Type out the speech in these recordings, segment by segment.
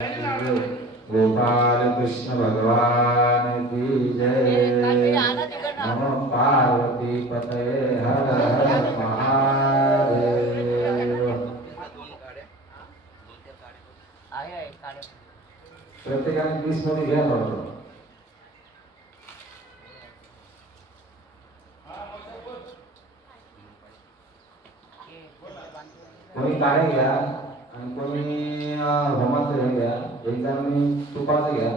गोपाल कृष्ण भगवान की जय। नमो पार्वती पतये हर हर महादेव। प्रत्येकाने 20 मध्ये घ्या बरोबर। कोणी काळे घ्या आणि कोणी होमाचं घ्या, एक जणांनी तुपाचं घ्या।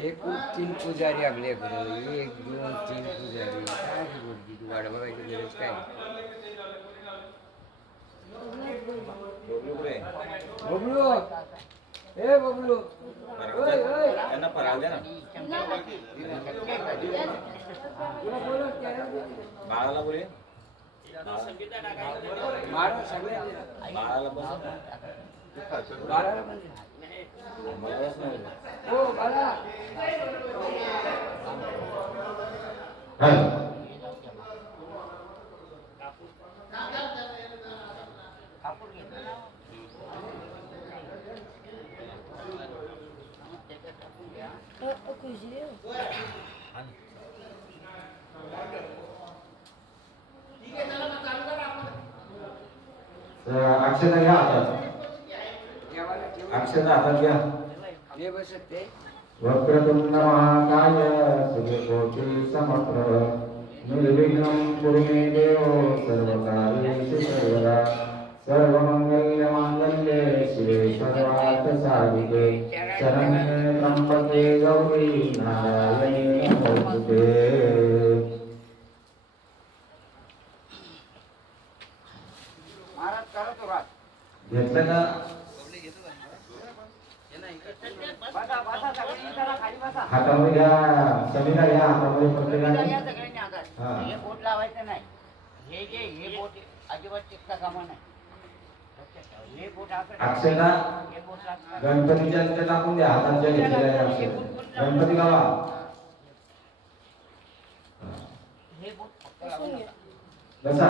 एक 3 पुजारी आपल्याकडे, 1 2 3 पुजारी काय बोलती तू? वाट बघायची गरज काय? बबलू, ए बबलू, त्यांना पराव द्या ना, बाळाला बोले मारा सगळे बाळाला बोल, बाळाला म्हणजे मलाच नाही हो बाळा अक्षता घ्या हातात, अक्षता हातात घ्या। हे बसते वक्रतुंड महाकाय सूर्यकोटि समप्रभ निर्विघ्नं कुरु मे देव सर्वकार्येषु सर्वदा। सर्वमंगलमांगल्ये शिवे सर्वार्थसाधिके शरण्ये त्र्यंबके गौरी नारायणी नमोस्तुते। महाराज करत राहत घेतलं का? हातामध्ये घ्या, समीला घ्या हातामध्ये प्रत्येकाने। हे बोट लावायचं नाही, हे बोट अजिबात चिकता कामा नाही। हे बोट अक्षता गणपतीच्या तिथे टाकून द्या, हातात ज्या घेतलेल्या अक्षता गणपती गावा। बसा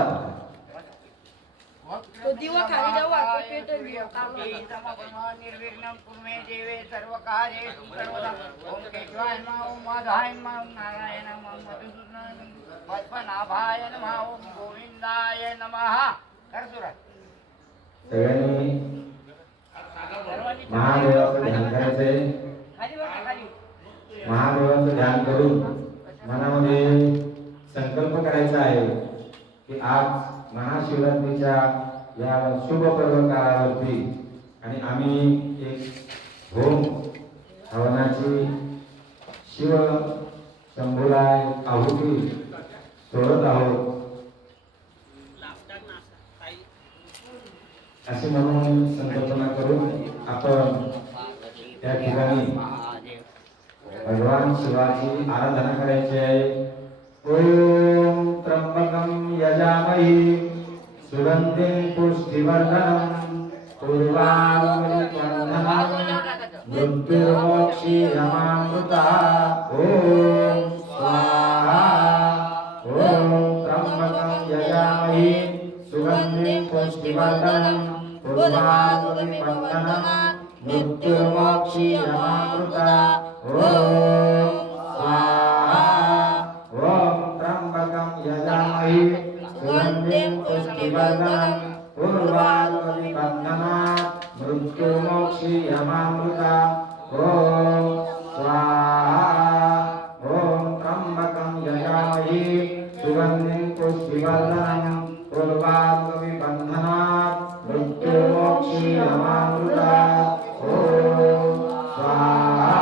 तो दिवा खाली जाऊ आता पेटल निर्विघ्नं कुरु मे देवे सर्व कार्येषु सर्वदा। ओम केशवाय नमः, ओम माधवाय नमः, ओम नारायण नमः, ओम मधुसूदनाय नमः, पद्मनाभाय नमः, ओम गोविंदाय नमः। कर सुरा सगळ्यांनी महादेवाचं ध्यान करायचंय। खाली बसा खाली। महादेवाचं ध्यान करून मनामध्ये संकल्प करायचा आहे की आज महाशिवरात्रीच्या या शुभ पर्वकाळावरती आणि आम्ही एक होम हवनाची शिव शंभूला आहुती सोडत आहोत अशी म्हणून संकल्पना करून आपण त्या ठिकाणी भगवान शिवाची आराधना करायची आहे। ओम त्र्यंबकं यजामहे सुगंधिं पुष्टिवर्धनं उर्वारुकमिव मृत्युर्मोक्षीयमामृता। ओम स्वाहा। ओम त्र्यंबकं यजामहे सुगंधिं पुष्टिवर्धनं उर्वारुकमिव मृत्युर्मोक्षीयमामृता। ओम स्वाहा। ओम त्र्यंबकं यजामहे सुगंधिं पुष्टिवर्धनं उर्वारुकमिव मृत्युर्मोक्षीयमामृता। ओम स्वाहा। ओम त्र्यंबकं यजामहे सुगंधिं पुष्टिवर्धनं उर्वारुकमिव मृत्युर्मोक्षीयमामृता। ओम स्वाहा।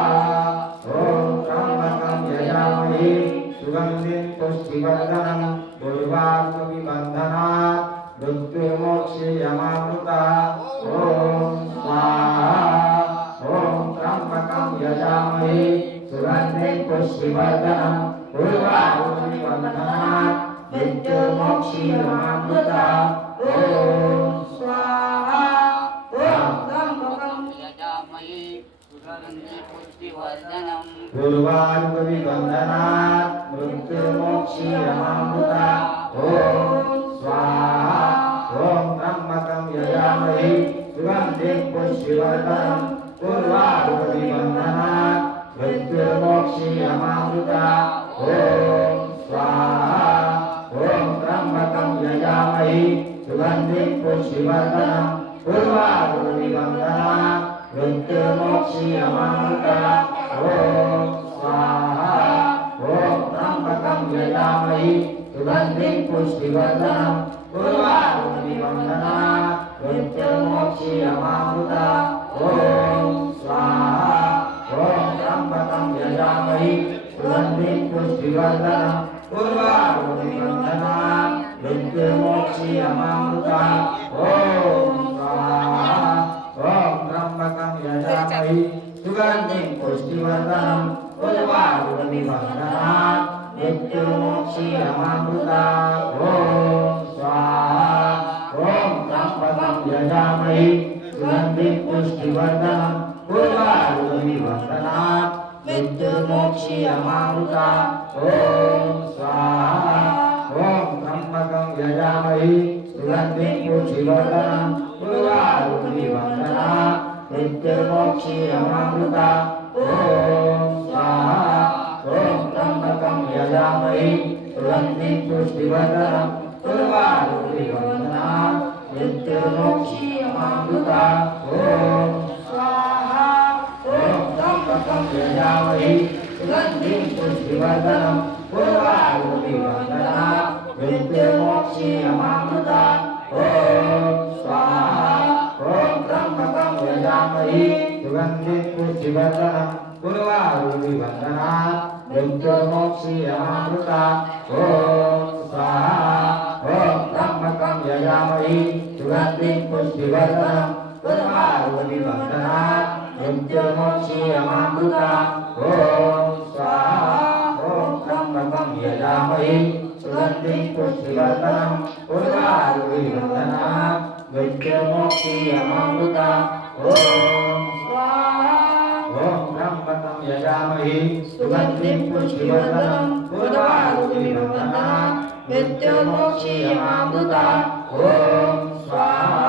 ओम त्र्यंबकं यजामहे सुगंधिं पुष्टिवर्धनं उर्वारुकमिव मृत्युर्मोक्षीयमामृता। ओम स्वाहा। ओम त्र्यंबकं यजामहे सुगंधिं पुष्टिवर्धनं उर्वारुकमिव मृत्युर्मोक्षीयमामृता। ॐ स्वाहा ॐ त्र्यम्बकं यजामहे सुगन्धि पुष्टिवर्धनम् पूर्वार्कविबन्धनात् मृत्युर्मोक्षीयमामृता ॐ स्वाहा ॐ त्र्यम्बकं यजामहे सुगन्धिं पुष्टिवर्धनम् पूर्वार्कविबन्धनात् मृत्युर्मोक्षीयमामृता ॐ स्वाहा ॐ त्र्यम्बकं यजामहे सुगन्धिं पुष्टिवर्धनम् पूर्वार्कविबन्धनात् मृत्युर्मोक्षीयमामृता ॐ स्वाहा ॐ त्र्यम्बकं यजामहे सुगन्धिं पुष्टिवर्धनम् पूर्वार्कविबन्धनात् मृत्युर्मोक्षीयमामृता ॐ स्वाहा ॐ त्र्यम्बकं यजामहे सुगन्धिं पुष्टिवर्धनम् पूर्वार्कविबन्धनात् मृत्युर्मोक्षीयमामृता ॐ स्वाहा ॐ त्र्यम्बकं यजामहे सुगन्धिं पुष्टिवर्धनम् पूर्वार्कविबन्धनात् मृत्युर्मोक्षीयमामृता ॐ स्वाहा ॐ त्र्यम्बकं यजामहे सुगन्धिं पुष्टिवर्धनम् पूर्वार्कविबन्धनात् मृत्युर्मोक्षीयमामृता ॐ स्वाहा ॐ त्र्यम्बकं यजामहे सुगन्धिं पुष्टिवर्धनम् पूर्वार्कविबन्धनात् मृत्युर्मोक्षीयमामृता ॐ स्वाहा ॐ त्र्यम्बकं यजामहे सुगन्धिं पुष्टिवर्धनम् पूर्वार्कविबन्धनात् मृत्युर्मोक्षीयमामृता ॐ स्वाहा ॐ त्र्यम्बकं यजामहे सुगन्धिं पुष्टिवर्धनम् पूर्वार्कविबन्धनात् मृत्युर्मोक्षीयमामृता ॐ स्वाहा ॐ त्र्यम्बकं यजामहे सुगन्धिं पुष्टिवर्धनम् पूर्वार्कविबन्धनात् मृत्युर्मोक्षीयमामृता ॐ स्वाहा ॐ त्र्यम्बकं यजामहे सुगन्धिं पुष्टिवर्धनम् पूर्वार्कविबन्धनात् मृत्युर्मोक्षीयमामृता ॐ स्वाहा ॐ त्र्यम्बकं यजामहे सुगन्धिं पुष्टिवर्धनम् पूर्वार्कविबन्धनात् मृत्युर्मोक्षीयमामृता ॐ स्वाहा ॐ त्र्यम्बकं यजामहे सुगन्धिं पुष्टिवर्धनम् पूर्वार्कविबन्धनात् मृत्युर्मोक्षीयमामृता ॐ स्वाहा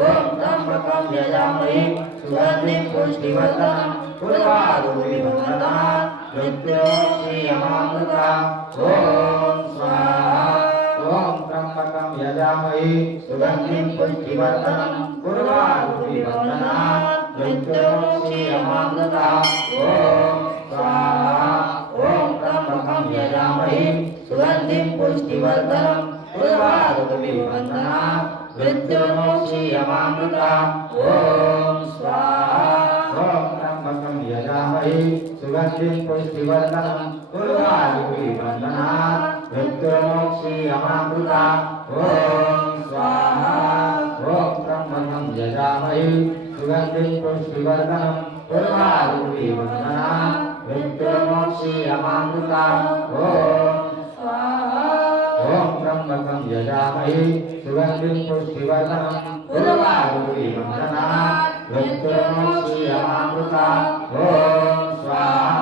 ॐ त्र्यम्बकं यजामहे सुगन्धिं पुष्टिवर्धनम् पूर्वार्कविबन्धनात् मृत्युर्मोक्षीयमामृता ॐ स्वाहा ॐ त्र्यम्बकं यजामहे सुगन्धिं पुष्टिवर्धनम् पूर्वार्कविबन्धनात् मृत्युर्मोक्षीयमामृता ॐ स्वाहा ॐ त्र्यम्बकं यजामहे सुगन्धिं पुष्टिवर्धनम् पूर्वार्कविबन्धनात् मृत्युर्मोक्षीयमामृता ॐ स्वाहा ॐ त्र्यम्बकं यजामहे सुगन्धिं पुष्टिवर्धनम् पूर्वार्कविबन्धनात् मृत्युर्मोक्षीयमामृता ॐ स्वाहा ॐ त्र्यम्बकं यजामहे सुगन्धिं पुष्टिवर्धनम् पूर्वार्कविबन्धनात् मृत्युर्मोक्षीयमामृता ॐ स्वाहा ॐ त्र्यम्बकं यजामहे सुगन्धिं पुष्टिवर्धनम् पूर्वार्कविबन्धनात् मृत्युर्मोक्षीयमामृता ॐ स्वाहा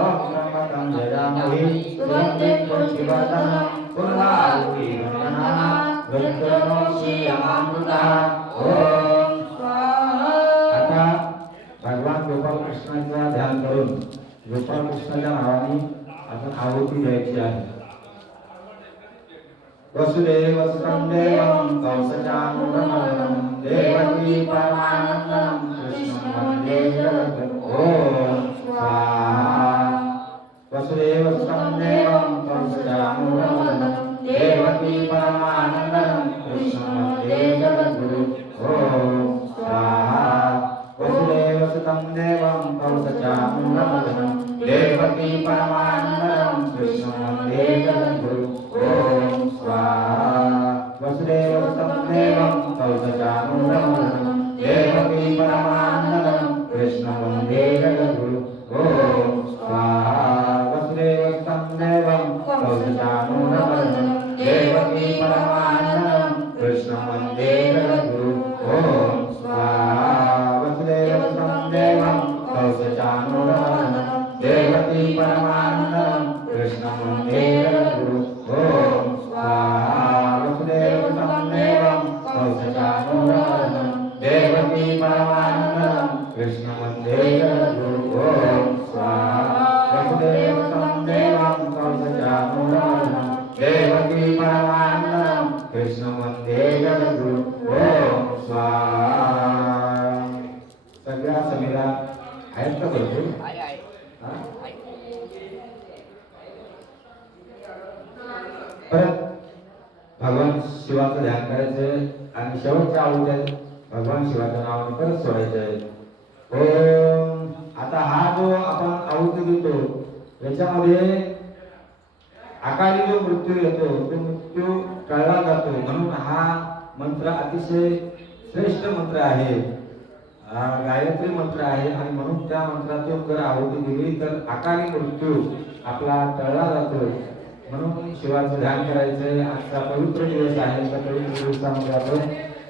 ॐ त्र्यम्बकं यजामहे सुगन्धिं पुष्टिवर्धनम् पूर्वार्कविबन्धनात् मृत्युर्मोक्षीयमामृता ॐ स्वाहा। आता भगवान गोपाल कृष्णाचा ध्यान करून गोपाल कृष्णाच्या नावाने आपण आहुती द्यायची आहे. वसुदेवसुतं देवं कंसचानूरमर्दनं देवकी परमानन्दं कृष्णं वन्दे जगद्गुरुं ॐ स्वाहा। वसुदेवसुतं देवं कंसचानूरमर्दनं देवकी परमानन्दं कृष्णं वन्दे जगद्गुरुं ॐ स्वाहा। वसुदेवसुतं देवं कंसचानूरमर्दनं देवकी परमानन्दं कृष्णं वन्दे जगद्गुरुं ॐ स्वाहा। वसुदेवसुतं देवं कंसचानूरमर्दनं देवकी परमानन्दं कृष्णं वन्दे जगद्गुरुं ॐ स्वाहा। वसुदेवसुतं देवं कंसचानूरमर्दनं देवकी परमानन्दं कृष्णं वन्दे जगद्गुरु ओम स्वाहा वसुदेवसुतं देवं कौसचानूरमर्दनं देवकी परमानन्दं कृष्णं वन्दे जगद्गुरु ओम स्वाहा वसुदेवसुतं देवं कौसचानूरमर्दनं देवकी परमानन्दं कृष्णं वन्दे जगद्गुरु ओम स्वाहा वसुदेवसुतं देवं कौसचानूरमर्दनं देवकी परमानन्दं कृष्णं वन्दे जगद्गुरु ओम स्वाहा सगळ्या समीरा आहेत का भरपूर आहे हा? आहे परत भगवान शिवाचं ध्यान करायचं आणि शेवटच्या आहुतीत भगवान शिवाच्या नावाने परत सोडायचंय ओम आता हा जो आपण आहुती देतो याच्यामध्ये अकाली जो मृत्यू येतो तो मृत्यू टळला जातो म्हणून हा मंत्र अतिशय श्रेष्ठ मंत्र आहे गायत्री मंत्र आहे आणि म्हणून त्या मंत्रातून जर आहुती दिली तर अकाली मृत्यू आपला टळला जातो म्हणून शिवाचं ध्यान करायचंय आजचा पवित्र दिवस आहे त्या पवित्र दिवसामध्ये आपण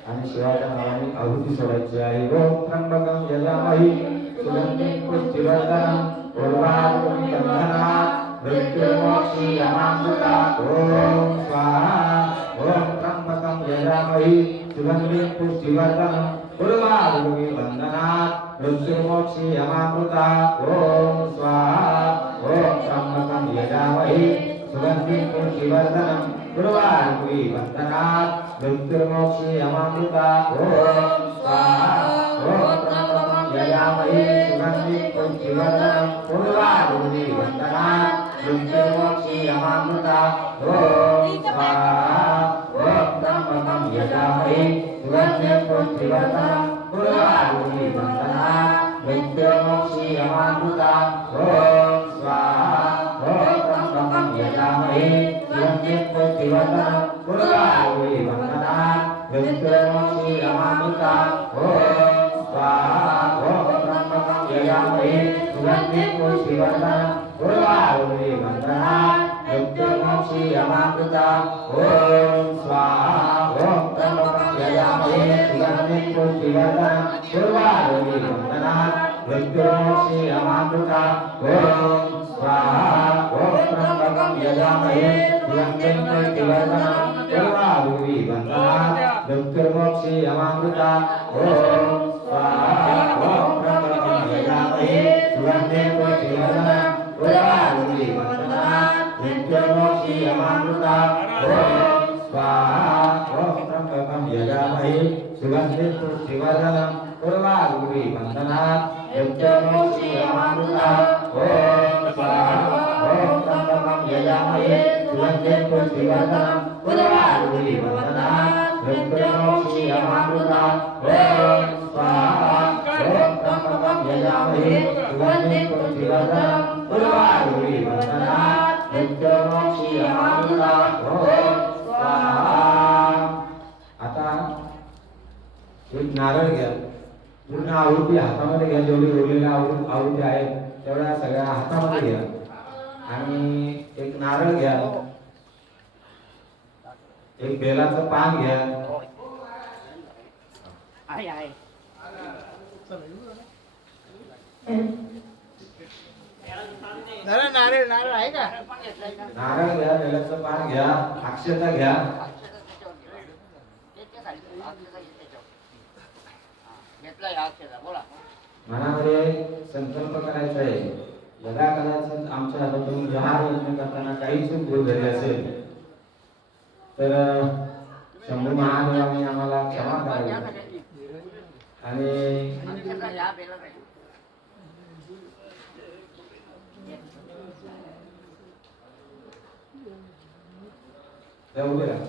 आणि शिवाच्या नावाने आहुती सोडायची आहे ओम त्र्यंबकं यजामहे सुगंधिं पुष्टिवर्धनं उर्वारुकमिव बन्धनात् मृत्युर्मोक्षीयमामृतात् ओम स्वाहा ओम त्र्यंबकं यजामहे सुगंधिं पुष्टिवर्धनं उर्वारुकमिव बन्धनात् मृत्युर्मोक्षीयमामृतात् ओम स्वाहा ओम त्र्यंबकं यजामहे सुगंधिं पुष्टिवर्धनं उर्वारुकमिव बन्धनात् मृत्युर्मोक्षीयमामृतात् ओम स्वाहा ओम त्र्यंबकं यजामहे सुगंधिं पुष्टिवर्धनं उर्वारुकमिव बन्धनात् मृत्युर्मोक्षीयमामृतात् ओम स्वाहा ओम त्र्यंबकं यजामहे सुगंधिं पुष्टिवर्धनं उर्वारुकमिव बन्धनात् मृत्युर्मोक्षीयमामृतात् ओम स्वाहा ओम त्र्यंबकं यजामहे सुगंधिं पुष्टिवर्धनं उर्वारुकमिव बन्धनात् मृत्युर्मोक्षीयमामृतात् ओम स्वाहा ओम त्र्यंबकं यजामहे सुगंधिं पुष्टिवर्धनं उर्वारुकमिव बन्धनात् मृत्युर्मोक्षीयमामृतात् ओम स्वाहा ओम त्र्यंबकं यजामहे सुगंधिं पुष्टिवर्धनं उर्वारुकमिव बन्धनात् मृत्युर्मोक्षीयमामृतात् ओम स्वाहा ओम त्र्यंबकं यजामहे सुगंधिं पुष्टिवर्धनं उर्वारुकमिव बन्धनात् मृत्युर्मोक्षीयमामृतात् ओम स्वाहा ओम त्र्यंबकं यजामहे सुगंधिं पुष्टिवर्धनं उर्वारुकमिव बन्धनात् मृत्युर्मोक्षीयमामृतात् ओम स्वाहा ओम त्र्यंबकं यजामहे सुगंधिं पुष्टिवर्धनं उर्वारुकमिव बन्धनात् मृत्युर्मोक्षीयमामृतात् ओम स्वाहा ओम त्र्यंबकं यजामहे सुगंधिं पुष्टिवर्धनं उर्वारुकमिव बन्धनात् मृत्युर्मोक्षीयमामृतात् ओम स्वाहा ओम त्र्यंबकं यजामहे सुगंधिं पुष्टिवर्धनं उर्वारुकमिव बन्धनात् मृत्युर्मोक्षीयमामृतात् ओम स्वाहा आता एक नारळ घ्या पूर्ण आहुती हातामध्ये घ्या जेवढी उरलेल्या आहुती आहेत तेवढ्या सगळ्या हातामध्ये घ्या आणि एक नारळ घ्या एक बेलाचं पान घ्या आहे आहे नारळ नारळ आहे का नारळ घ्या बेलाचं पान घ्या अक्षता घ्या मनामध्ये संकल्प करायचा आहे यदा कदाचित आमच्या हातातून जहार यज्ञ करताना काही चूक भूल झाली असेल तर शंभू महादेवाने आम्हाला क्षमा करावी आणि त्या उभे राहा.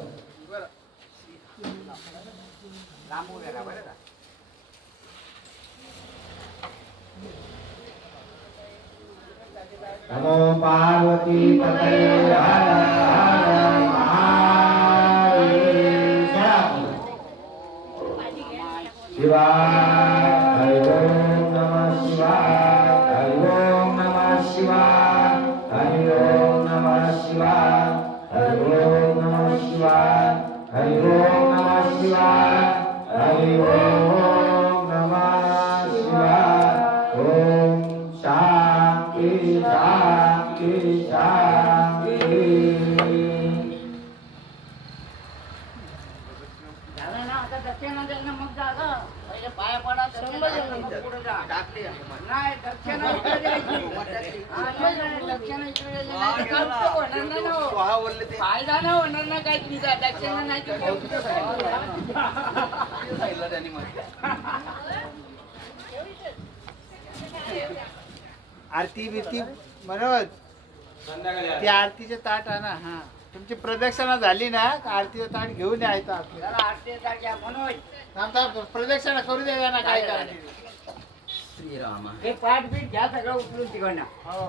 नमो पार्वती पतये हर हर महादेव शिवाय हरि ओम नमः शिवाय हरि ओम नमः शिवाय हरि ओम नमः शिवाय हरि ओम नमः शिवाय हरि ओम नमः शिवाय हरि ओम नमः शिवाय ओम शांती शांती शांती झालं ना आता दक्षिणा द्यायला मग झालं पहिले पाया पडा दक्षिणा द्यायला, मग पुढे जा. नाही दक्षिणा इकडे द्यायची. हा, नाही, दक्षिणा इकडे द्यायची. नाही, काम तर होणार नाही ना हो. फायदा नाही होणार ना काय तुमचा दक्षिणा नाही दिली तर. आरती बिरती मनोज ती आरतीचे ताट आणा. हा तुमची प्रदक्षिणा झाली ना का आरतीचं ताट घेऊन यायचं आपलं. जरा आरती जाग्या मनोज थांब थांब, प्रदक्षिणा करू द्या ना काय करायचं. श्रीराम हे पाठ बीट घ्या सगळं उचलून तिकडनं. हो